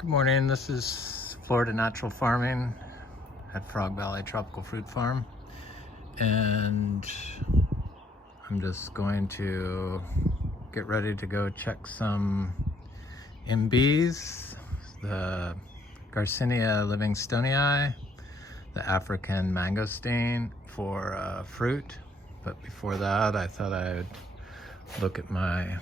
Good morning, this is Florida Natural Farming at Frog Valley Tropical Fruit Farm, and I'm just going to get ready to go check some Imbes, the Garcinia livingstonii, the African mangosteen for fruit. But before that, I thought I'd look at my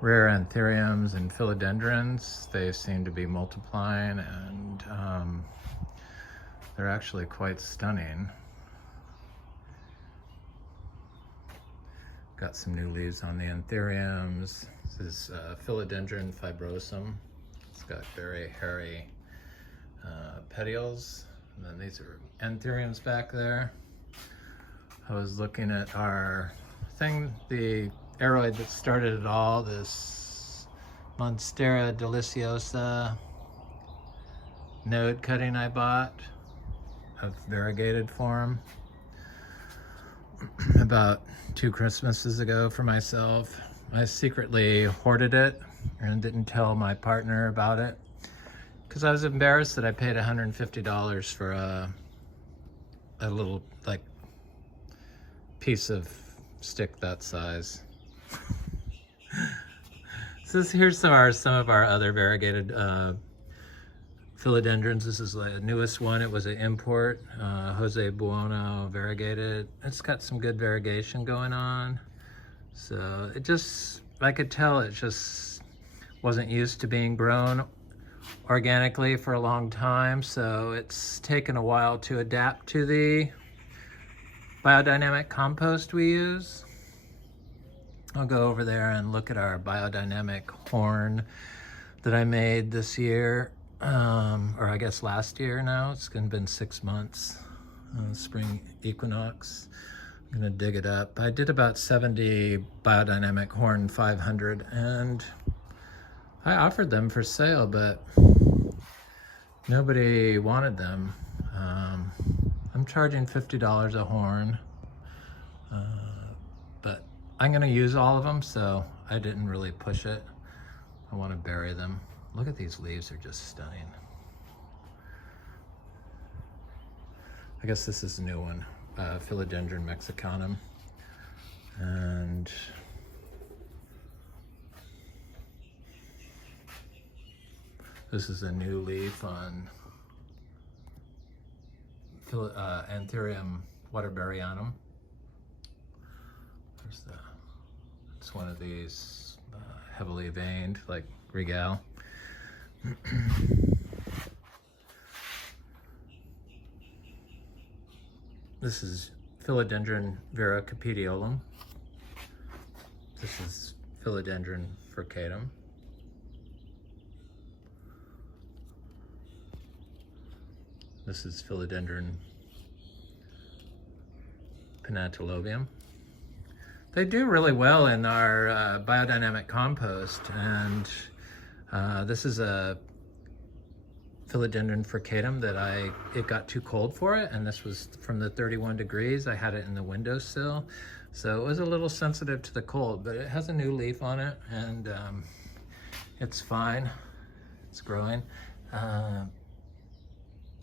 rare Anthuriums and Philodendrons. They seem to be multiplying, and they're actually quite stunning. Got some new leaves on the Anthuriums. This is Philodendron fibrosum. It's got very hairy petioles. And then these are Anthuriums back there. I was looking at our thing, the aroid that started it all, this Monstera deliciosa node cutting I bought of variegated form about 2 Christmases ago for myself. I secretly hoarded it and didn't tell my partner about it because I was embarrassed that I paid $150 for a little like piece of stick that size. So here's some of our other variegated philodendrons. This is the newest one. It was an import, Jose Buono variegated. It's got some good variegation going on. So it just, I could tell it just wasn't used to being grown organically for a long time. So it's taken a while to adapt to the biodynamic compost we use. I'll go over there and look at our biodynamic horn that I made this year, or I guess last year now. It's been 6 months, spring equinox. I'm gonna dig it up. I did about 70 biodynamic horn 500, and I offered them for sale, but nobody wanted them. I'm charging $50 a horn. But I'm gonna use all of them, so I didn't really push it. I wanna bury them. Look at these leaves, they're just stunning. I guess this is a new one, Philodendron mexicanum. And this is a new leaf on Anthurium waterburyanum. It's one of these heavily veined, like Regal. This is Philodendron veracapitiolum. This is Philodendron Fricatum. This is Philodendron penantilobium. They do really well in our biodynamic compost, and this is a Philodendron Fricatum that it got too cold for it, and this was from the 31 degrees. I had it in the windowsill, so it was a little sensitive to the cold, but it has a new leaf on it, and it's fine. It's growing.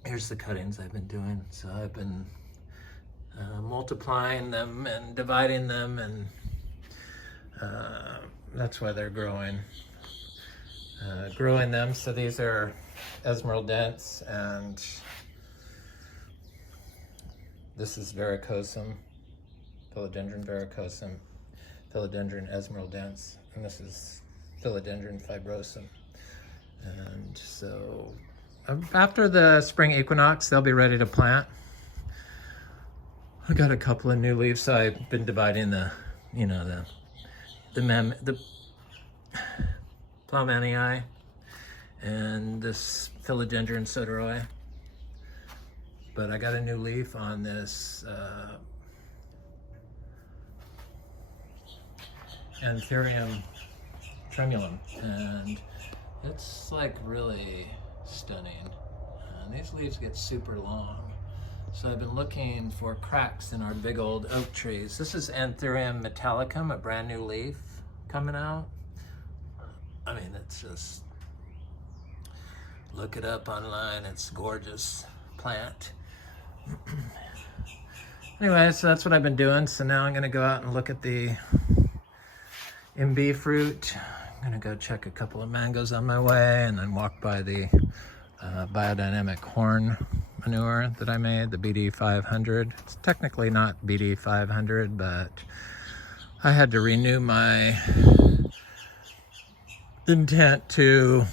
Here's the cuttings I've been doing. So I've been multiplying them and dividing them, and that's why they're growing. Growing them, so these are Esmeraldents, and this is Veracosum, Philodendron Veracosum, Philodendron Esmeraldents, and this is Philodendron fibrosum. And so after the spring equinox, they'll be ready to plant. I got a couple of new leaves, so I've been dividing the Plowmanii and this Philodendron soteroi. But I got a new leaf on this Anthurium tremulum, and it's like really stunning. And these leaves get super long. So I've been looking for cracks in our big old oak trees. This is Anthurium metallicum, a brand new leaf coming out. I mean, it's just Look it up online, it's a gorgeous plant. Anyway, so that's what I've been doing. So now I'm gonna go out and look at the Imbe fruit. I'm gonna go check a couple of mangoes on my way and then walk by the Biodynamic Horn manure that I made, the BD 500. It's technically not BD 500, but I had to renew my intent to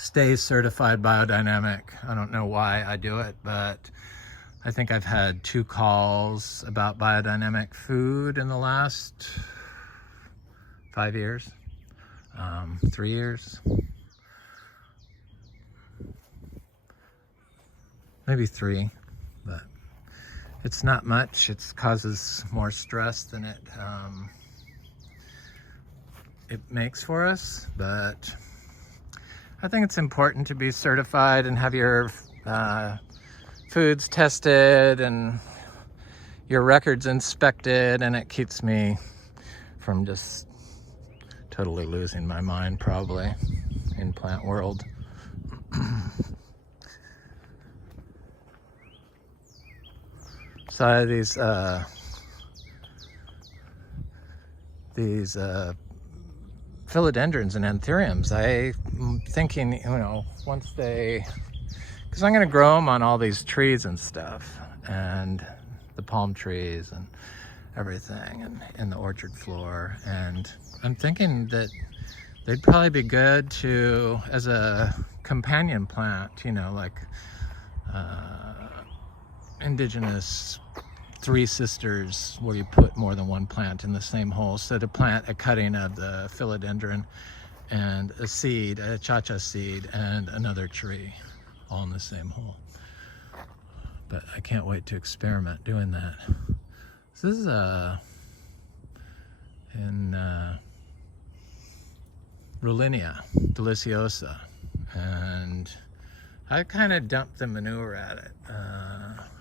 stay certified biodynamic. I don't know why I do it, but I think I've had 2 calls about biodynamic food in the last 5 years, 3 years, maybe 3, but it's not much. It causes more stress than it makes for us, but I think it's important to be certified and have your foods tested and your records inspected, and it keeps me from just totally losing my mind probably in plant world. So I have these Philodendrons and Anthuriums. I'm thinking, you know, once because I'm going to grow them on all these trees and stuff, and the palm trees and everything, and in the orchard floor. And I'm thinking that they'd probably be good as a companion plant, you know, like indigenous 3 sisters, where you put more than one plant in the same hole. So to plant a cutting of the philodendron and a seed, a cha-cha seed, and another tree, all in the same hole. But I can't wait to experiment doing that. So this is in Rollinia deliciosa, and I kind of dumped the manure at it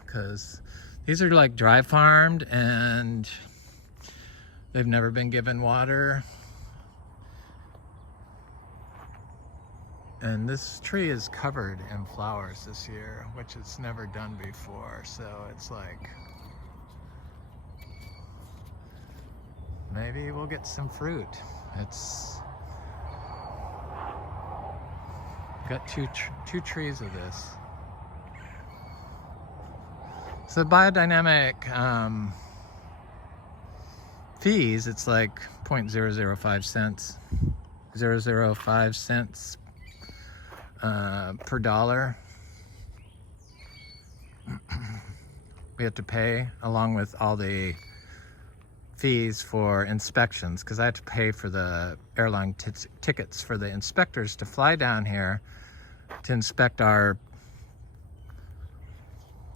because these are like dry farmed and they've never been given water. And this tree is covered in flowers this year, which it's never done before. So it's like, maybe we'll get some fruit. It's got two trees of this. So biodynamic fees, it's like 0.005 cents, 0.005 cents per dollar we have to pay, along with all the fees for inspections, because I have to pay for the airline tickets for the inspectors to fly down here to inspect our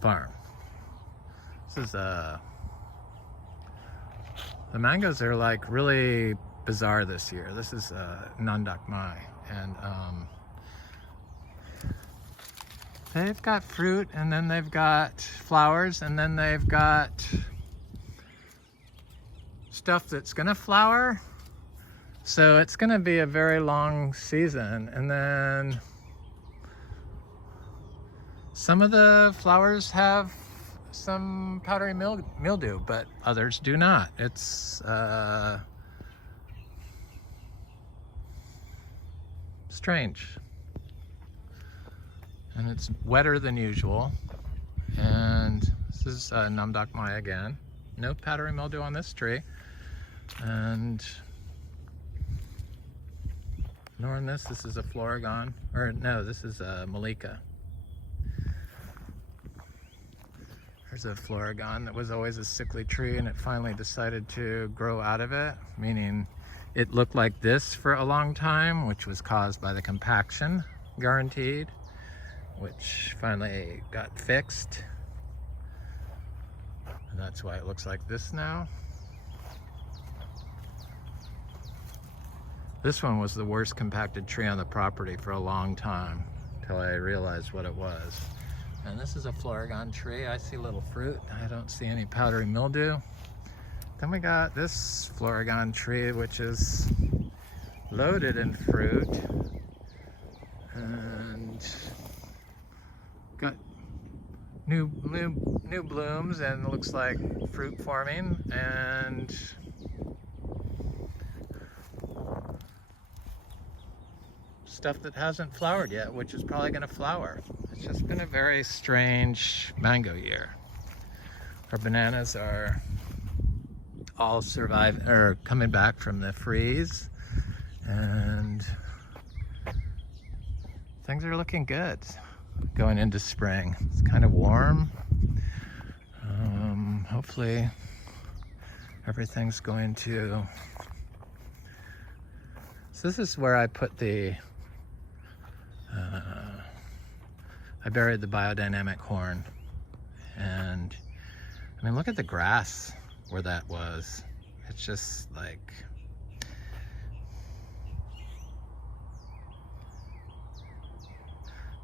farm. This is the mangoes are like really bizarre this year. This is Nandak Mai, and they've got fruit, and then they've got flowers, and then they've got stuff that's gonna flower. So it's gonna be a very long season. And then some of the flowers have some powdery mildew, but others do not. It's strange. And it's wetter than usual. And this is Namdak Mai again. No powdery mildew on this tree. And nor in this is a Florigan, or no, this is a Malika. There's a Florigan that was always a sickly tree, and it finally decided to grow out of it, meaning it looked like this for a long time, which was caused by the compaction, guaranteed, which finally got fixed. And that's why it looks like this now. This one was the worst compacted tree on the property for a long time, until I realized what it was. And this is a Florigan tree. I see little fruit. I don't see any powdery mildew. Then we got this Florigan tree, which is loaded in fruit. And got new blooms, and it looks like fruit forming, and stuff that hasn't flowered yet, which is probably going to flower. It's just been a very strange mango year. Our bananas are all coming back from the freeze, and things are looking good going into spring. It's kind of warm. Hopefully everything's going to... So this is where I put the I buried the Biodynamic Horn, and I mean, look at the grass where that was. It's just like,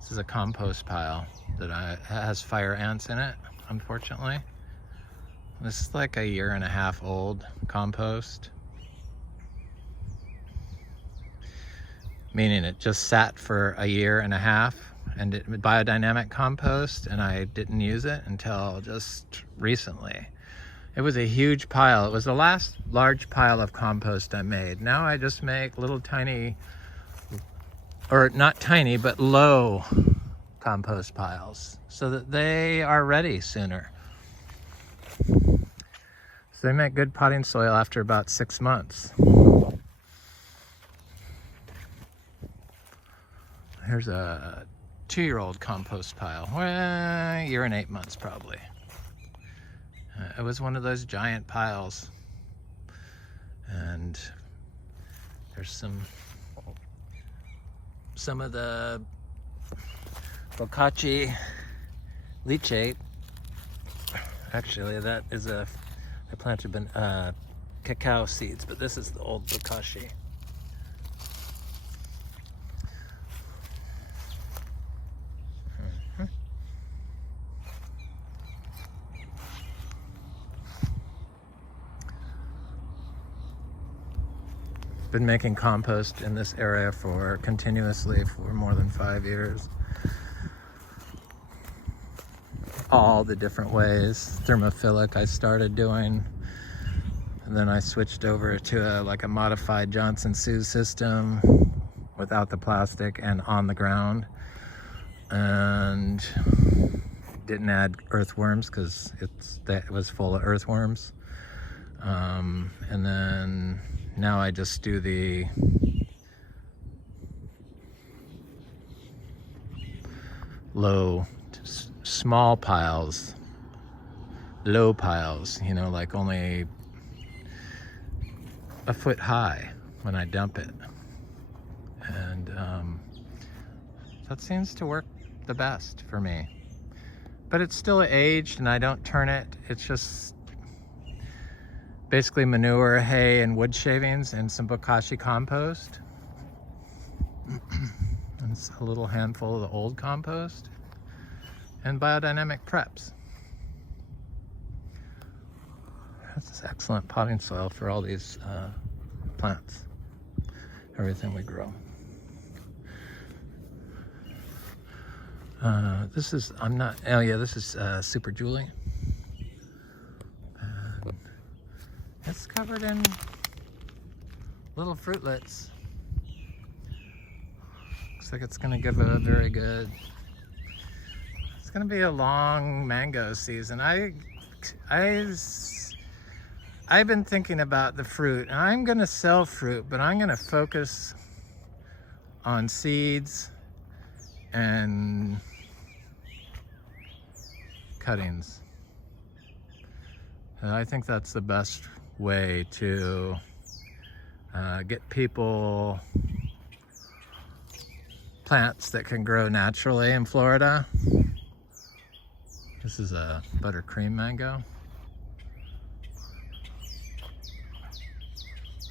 this is a compost pile that has fire ants in it, unfortunately. This is like a 1.5 year old compost, meaning it just sat for 1.5 years, and it biodynamic compost, and I didn't use it until just recently. It was a huge pile. It was the last large pile of compost I made. Now I just make little tiny, or not tiny, but low compost piles so that they are ready sooner. So they make good potting soil after about 6 months. Here's a 2-year-old compost pile. Well, 1 year and 8 months probably. It was one of those giant piles. And there's some of the Bokashi leachate. Actually, that is I planted cacao seeds, but this is the old Bokashi. Been making compost in this area continuously for more than 5 years. All the different ways. Thermophilic I started doing, and then I switched over to a modified Johnson Sioux system without the plastic and on the ground, and didn't add earthworms because it was full of earthworms. And then now I just do the small piles, low piles, like only 1 foot high when I dump it. And that seems to work the best for me. But it's still aged and I don't turn it. It's just basically manure, hay, and wood shavings, and some Bokashi compost. And it's a little handful of the old compost, and biodynamic preps. That's excellent potting soil for all these plants, everything we grow. This is Super Julie. It's covered in little fruitlets. Looks like it's going to give a very good... It's going to be a long mango season. I've been thinking about the fruit. I'm going to sell fruit, but I'm going to focus on seeds and cuttings. And I think that's the best way to get people plants that can grow naturally in Florida. This is a Buttercream Mango.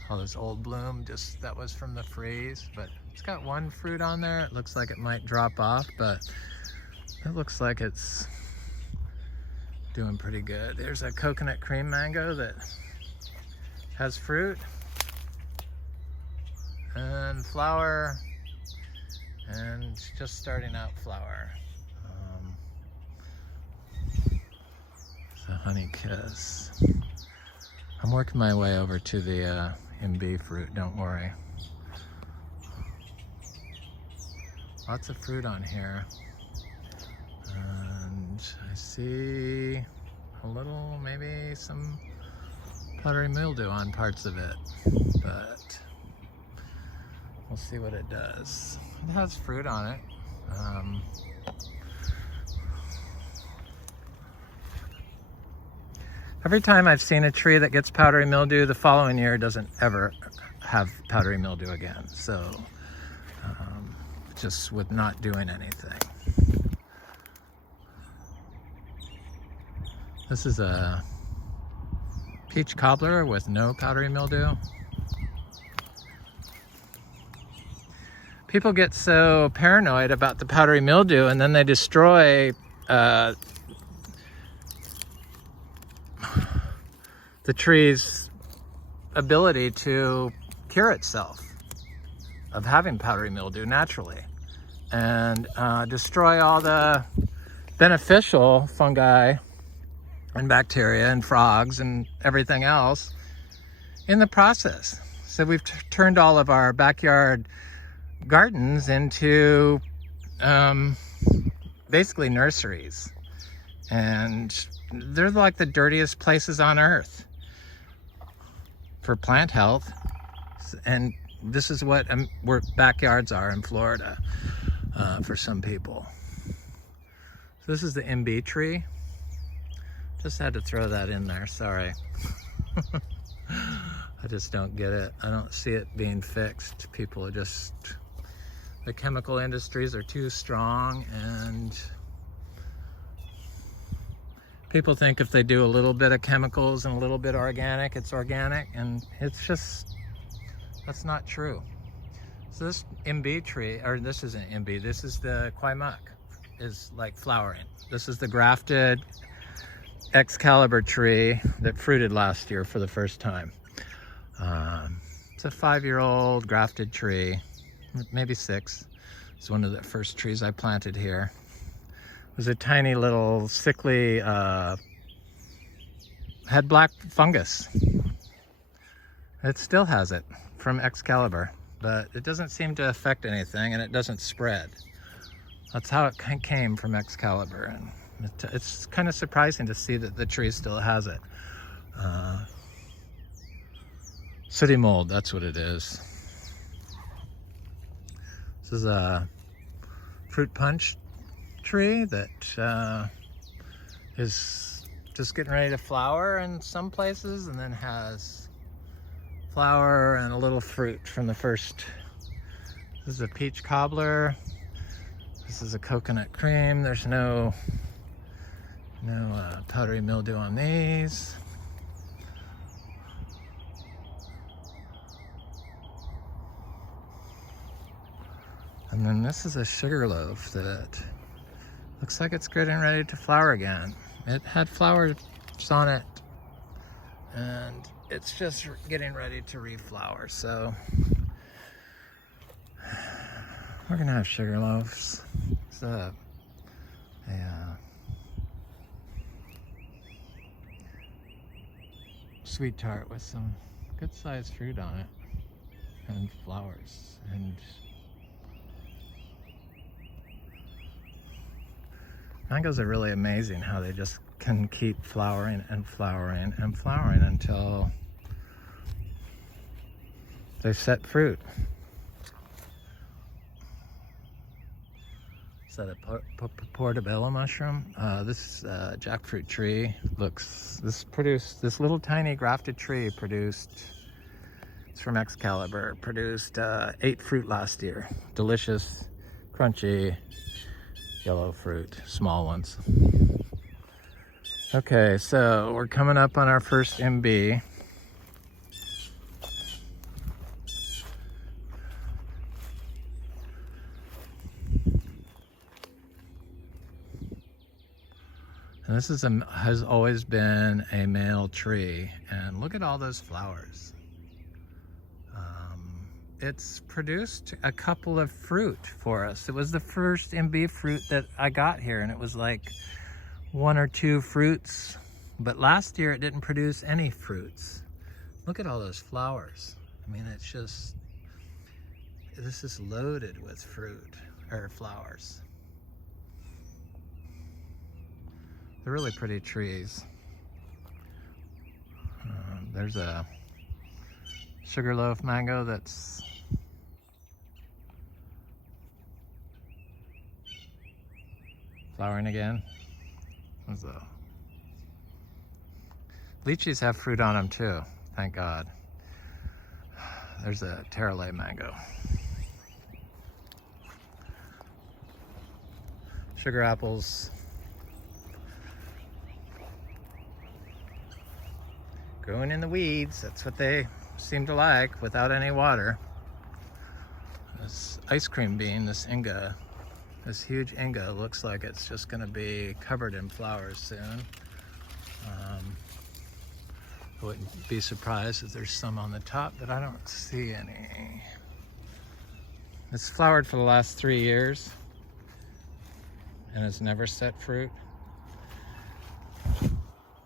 All this old bloom, that was from the freeze, but it's got 1 fruit on there. It looks like it might drop off, but it looks like it's doing pretty good. There's a coconut cream mango that has fruit and flower, and just starting out flower. The honey kiss. I'm working my way over to the Imbe fruit, don't worry. Lots of fruit on here. And I see a little, maybe some powdery mildew on parts of it, but we'll see what it does. It has fruit on it. Every time I've seen a tree that gets powdery mildew, the following year doesn't ever have powdery mildew again. So just with not doing anything. This is a peach cobbler with no powdery mildew. People get so paranoid about the powdery mildew, and then they destroy the tree's ability to cure itself of having powdery mildew naturally, and destroy all the beneficial fungi and bacteria and frogs and everything else in the process. So we've turned all of our backyard gardens into basically nurseries, and they're like the dirtiest places on earth for plant health. And this is what where backyards are in Florida for some people. So this is the Imbe tree. Just had to throw that in there, sorry. I just don't get it. I don't see it being fixed. People are just, the chemical industries are too strong, and people think if they do a little bit of chemicals and a little bit organic, it's organic, and it's just, that's not true. So this Imbe tree, or this isn't Imbe, this is the Quaimuc, is like flowering. This is the grafted Excalibur tree that fruited last year for the first time. It's a 5-year-old grafted tree, maybe 6. It's one of the first trees I planted here. It was a tiny little sickly, had black fungus. It still has it from Excalibur, but it doesn't seem to affect anything, and it doesn't spread. That's how it came from Excalibur, and it's kind of surprising to see that the tree still has it. Sooty mold, that's what it is. This is a fruit punch tree that is just getting ready to flower in some places, and then has flower and a little fruit from the first. This is a peach cobbler. This is a coconut cream. There's no powdery mildew on these. And then this is a sugarloaf that looks like it's getting ready to flower again. It had flowers on it, and it's just getting ready to reflower. So we're gonna have sugarloaves. It's a sweet tart with some good sized fruit on it and flowers. And mangoes are really amazing how they just can keep flowering and flowering and flowering until they set fruit. Is that a portobello mushroom? This jackfruit tree this little tiny grafted tree produced, it's from Excalibur, produced 8 fruit last year. Delicious, crunchy, yellow fruit, small ones. Okay, so we're coming up on our first Imbe. And this has always been a male tree, and look at all those flowers. it's produced a couple of fruit for us. It was the first Imbe fruit that I got here, and it was like 1 or 2 fruits. But last year it didn't produce any fruits. Look at all those flowers. I mean, it's just, this is loaded with fruit, or flowers. They're really pretty trees. There's a sugarloaf mango that's flowering again. Lychees have fruit on them too, thank God. There's a Terrelay mango. Sugar apples. Growing in the weeds, that's what they seem to like, without any water. This ice cream bean, this Inga, this huge Inga, looks like it's just gonna be covered in flowers soon. I wouldn't be surprised if there's some on the top, but I don't see any. It's flowered for the last 3 years and has never set fruit.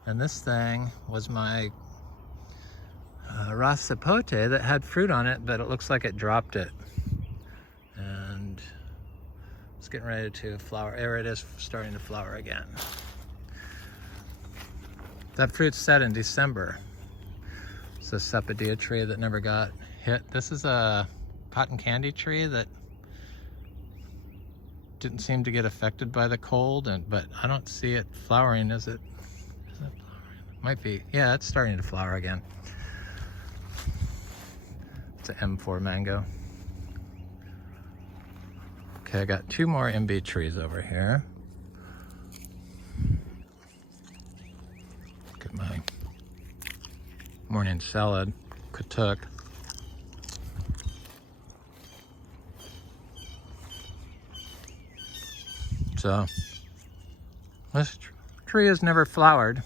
And this thing was my Rasapote that had fruit on it, but it looks like it dropped it. And it's getting ready to flower. There it is, starting to flower again. That fruit set in December. It's a Cepadia tree that never got hit. This is a cotton candy tree that didn't seem to get affected by the cold, but I don't see it flowering. Is it flowering? Might be. Yeah, it's starting to flower again. It's an M4 mango. Okay, I got 2 more Imbe trees over here. Look at my morning salad, katuk. So, this tree has never flowered,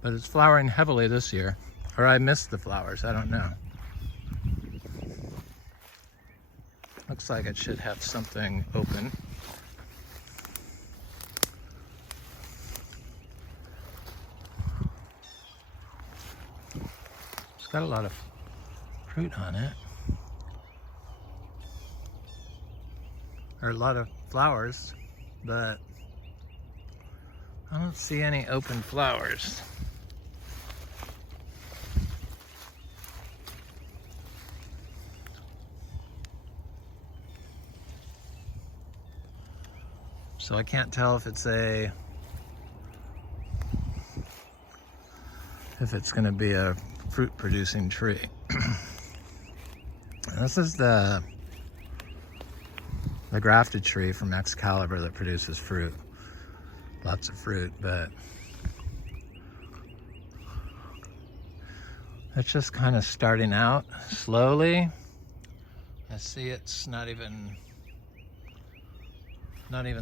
but it's flowering heavily this year. Or I missed the flowers, I don't know. Looks like it should have something open. It's got a lot of fruit on it. Or a lot of flowers, but I don't see any open flowers. So I can't tell if it's going to be a fruit producing tree. This is the grafted tree from Excalibur that produces fruit. Lots of fruit, but it's just kind of starting out slowly. I see it's not even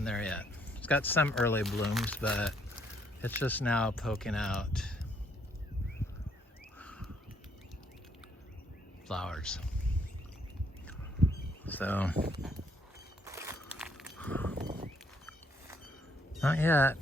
there yet. It's got some early blooms, but it's just now poking out flowers. So, not yet.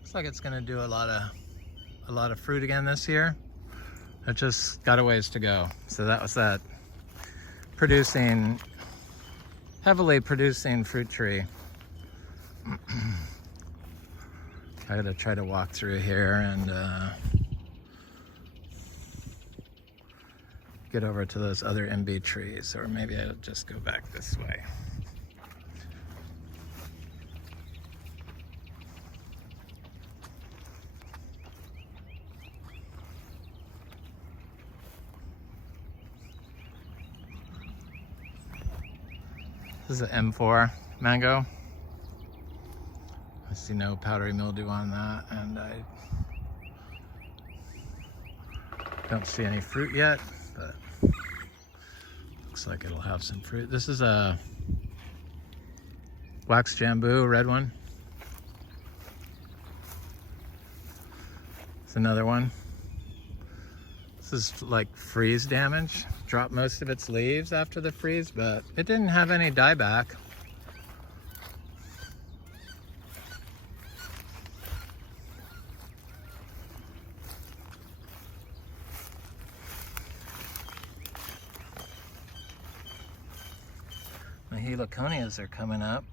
Looks like it's gonna do a lot of fruit again this year. It just got a ways to go. So that was that heavily producing fruit tree. I gotta try to walk through here and get over to those other Imbe trees, or maybe I'll just go back this way. This is an M4 mango. I see no powdery mildew on that, and I Don't see any fruit yet, but looks like it'll have some fruit. This is a wax jambu, red one. It's another one. This is like freeze damage. Dropped most of its leaves after the freeze, but it didn't have any dieback. My heliconias are coming up.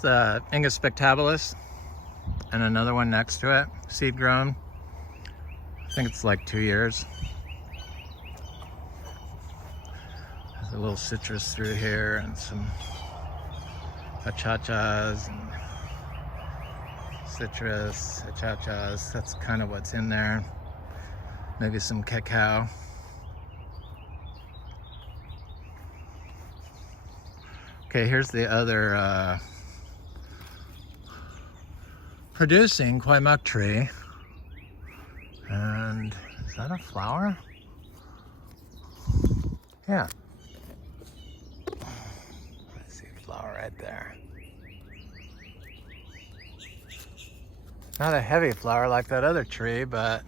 It's Inge spectabilis, and another one next to it, seed grown. I think it's like 2 years. There's a little citrus through here and some achachas and citrus, achachas. That's kind of what's in there. Maybe some cacao. Okay, here's the other producing Quaimuk tree. And is that a flower? Yeah. I see a flower right there. Not a heavy flower like that other tree, but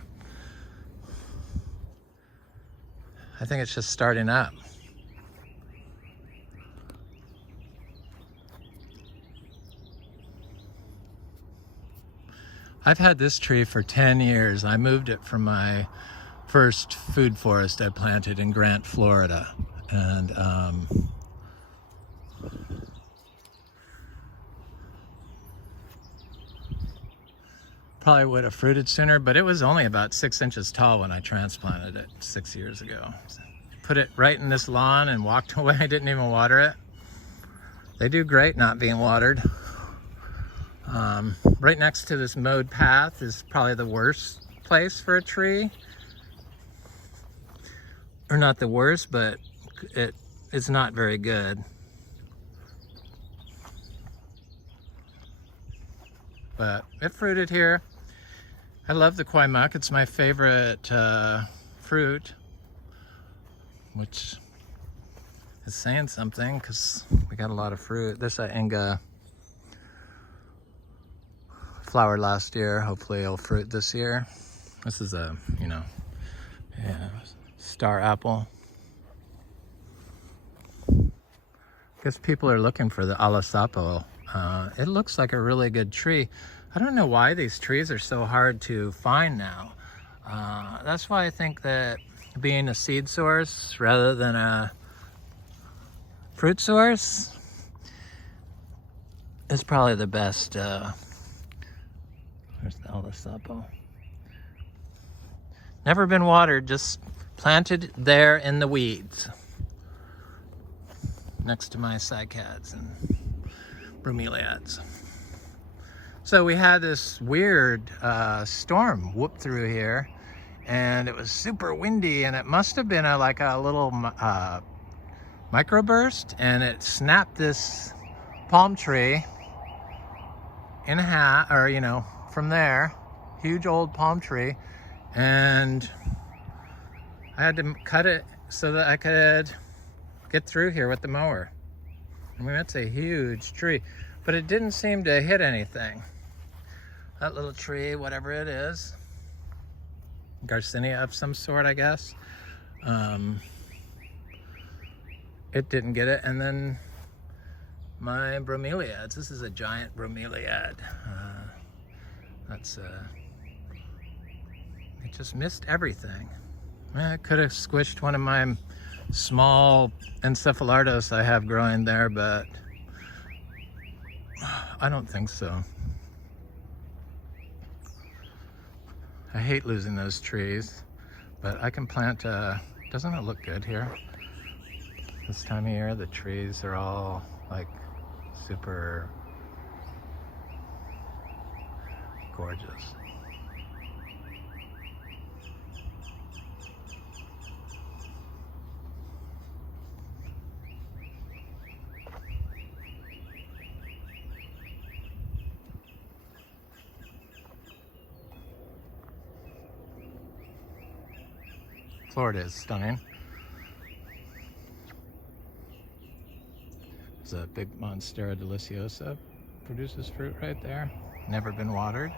I think it's just starting up. I've had this tree for 10 years. I moved it from my first food forest I planted in Grant, Florida. And probably would have fruited sooner, but it was only about 6 inches tall when I transplanted it 6 years ago. So put it right in this lawn and walked away. I didn't even water it. They do great not being watered. Right next to this mowed path is probably the worst place for a tree. Or not the worst, but it's not very good. But it fruited here. I love the Quaimuk. It's my favorite fruit, which is saying something because we got a lot of fruit. There's an Inge flowered last year. Hopefully it'll fruit this year. This is a, star apple. Guess people are looking for the alasapo. It looks like a really good tree. I don't know why these trees are so hard to find now. That's why I think that being a seed source rather than a fruit source is probably the best. Where's the alasapo? Never been watered, just planted there in the weeds next to my cycads and bromeliads. So we had this weird storm whoop through here, and it was super windy, and it must have been like a little microburst, and it snapped this palm tree in half, or from there, huge old palm tree, and I had to cut it so that I could get through here with the mower. I mean, that's a huge tree, but it didn't seem to hit anything. That little tree, whatever it is, Garcinia of some sort, I guess, it didn't get it. And then my bromeliads, this is a giant bromeliad. It just missed everything. I could have squished one of my small encephalardos I have growing there, but I don't think so. I hate losing those trees, but I can plant, doesn't it look good here? This time of year, the trees are all like super gorgeous. Florida is stunning. There's a big Monstera deliciosa. Produces fruit right there. Never been watered.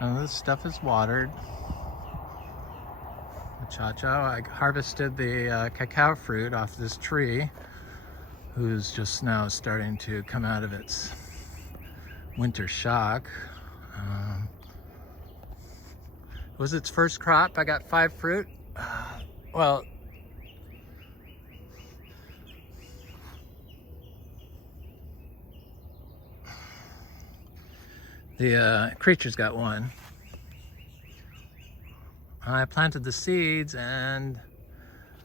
None of this stuff is watered. Muchacho. I harvested the cacao fruit off this tree, who's just now starting to come out of its winter shock. It was its first crop. I got 5 fruit. Well, the creature's got 1. I planted the seeds and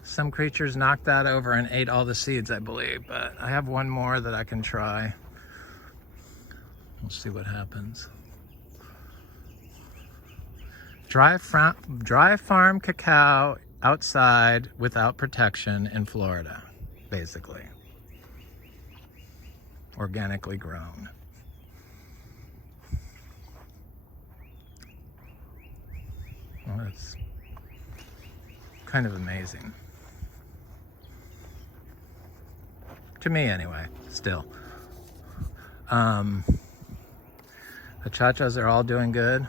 some creatures knocked that over and ate all the seeds, I believe, but I have 1 more that I can try. We'll see what happens. Dry farm cacao outside without protection in Florida, basically. Organically grown. Well, it's kind of amazing. To me, anyway, still. The chachas are all doing good.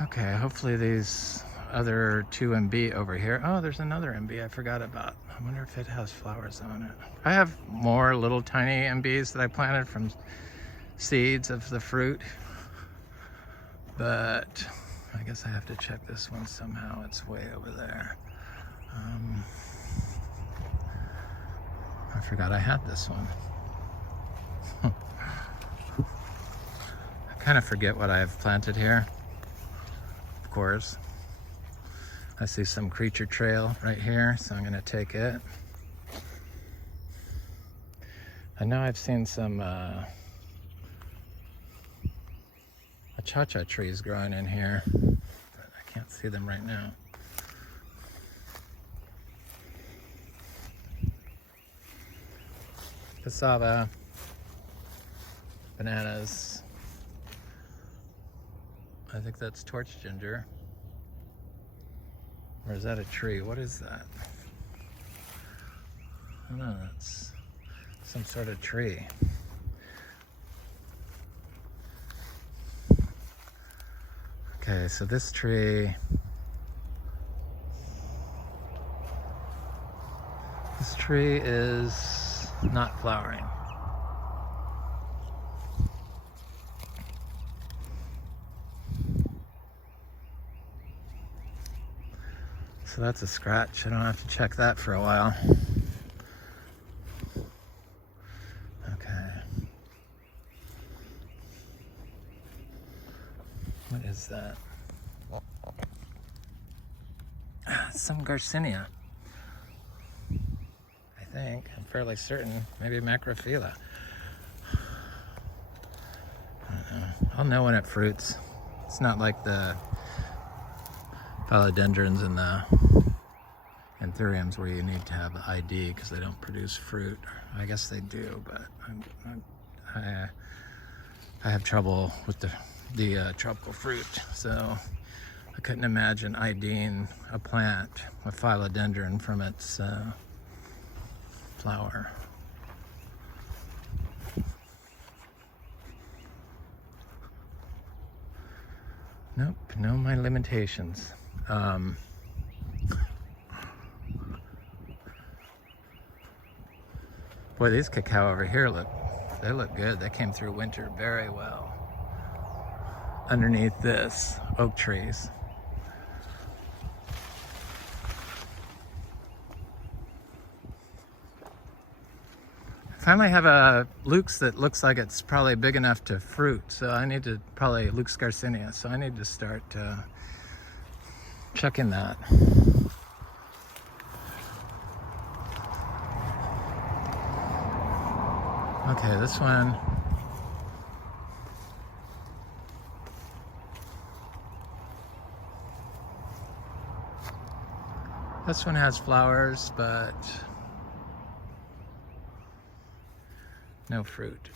Okay, hopefully these other 2 Imbe over here. Oh, there's another Imbe I forgot about. I wonder if it has flowers on it. I have more little tiny Imbes that I planted from seeds of the fruit, but I guess I have to check this one somehow. It's way over there. I forgot I had this one. I kind of forget what I've planted here. Of course. I see some creature trail right here, so I'm gonna take it. I know I've seen some achacha trees growing in here, but I can't see them right now. Cassava, bananas. I think that's torch ginger. Or is that a tree? What is that? I don't know, that's some sort of tree. Okay, so this tree, is not flowering. So that's a scratch. I don't have to check that for a while. Okay. What is that? Some Garcinia. I think. I'm fairly certain. Maybe Macrophylla. I don't know. I'll know when it fruits. It's not like the Philodendrons and the Anthuriums where you need to have the ID because they don't produce fruit. I guess they do, but I have trouble with the tropical fruit, so I couldn't imagine IDing a plant, a philodendron, from its flower. Nope, know my limitations. Boy, these cacao over here look good. They came through winter very well. Underneath this oak trees. I finally have a Luke's that looks like it's probably big enough to fruit, so I need to probably Luke's Garcinia, so I need to start checking that. Okay, this one. This one has flowers, but no fruit.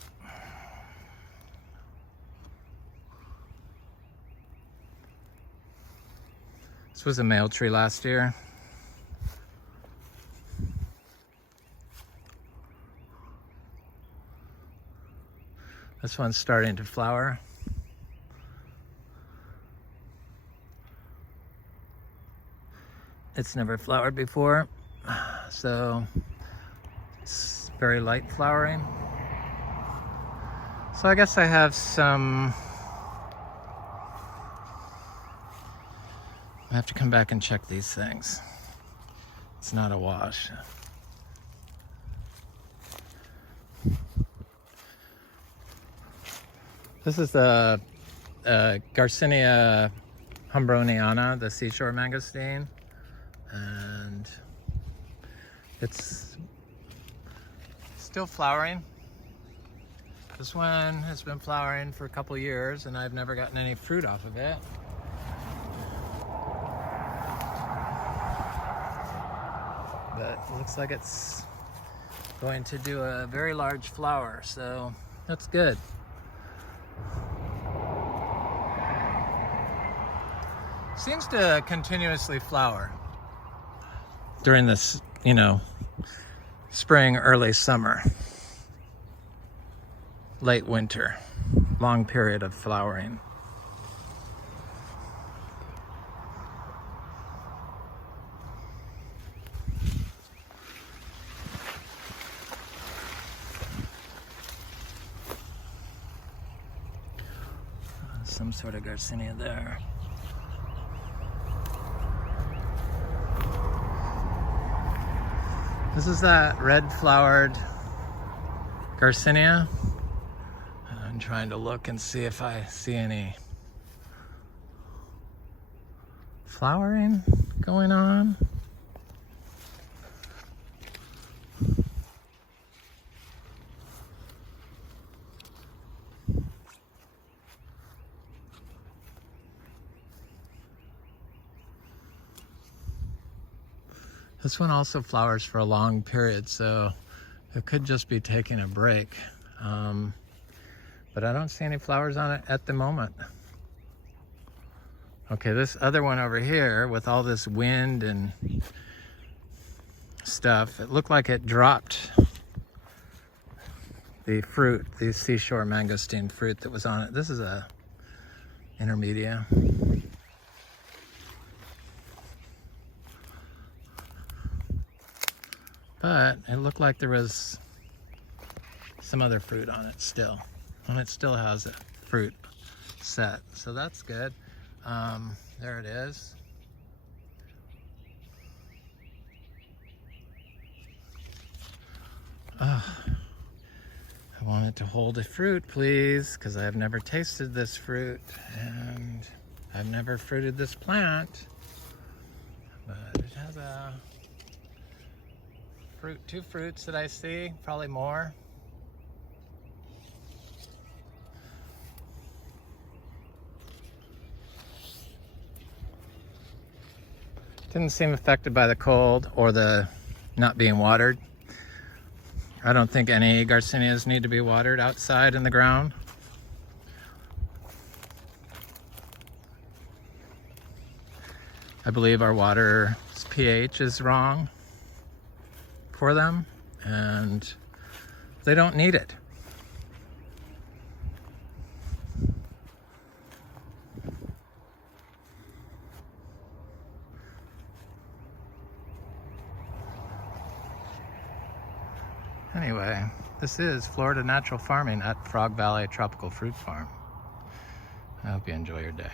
This was a male tree last year. This one's starting to flower. It's never flowered before, so it's very light flowering. So I guess I have some, I have to come back and check these things. It's not a wash. This is the Garcinia humbroniana, the seashore mangosteen, and it's still flowering. This one has been flowering for a couple years and I've never gotten any fruit off of it. But it looks like it's going to do a very large flower, so that's good. Seems to continuously flower during this, you know, spring, early summer, late winter, long period of flowering. Some sort of Garcinia there. This is that red flowered Garcinia. I'm trying to look and see if I see any flowering going on. This one also flowers for a long period, so it could just be taking a break. But I don't see any flowers on it at the moment. Okay, this other one over here with all this wind and stuff, it looked like it dropped the fruit, the seashore mangosteen fruit that was on it. This is a intermediate. But it looked like there was some other fruit on it still. And it still has a fruit set, so that's good. There it is. I want it to hold a fruit, please, because I have never tasted this fruit and I've never fruited this plant. But it has a fruit, 2 fruits that I see, probably more. Didn't seem affected by the cold or the not being watered. I don't think any Garcinias need to be watered outside in the ground. I believe our water's pH is wrong for them, and they don't need it. Anyway, this is Florida Natural Farming at Frog Valley Tropical Fruit Farm. I hope you enjoy your day.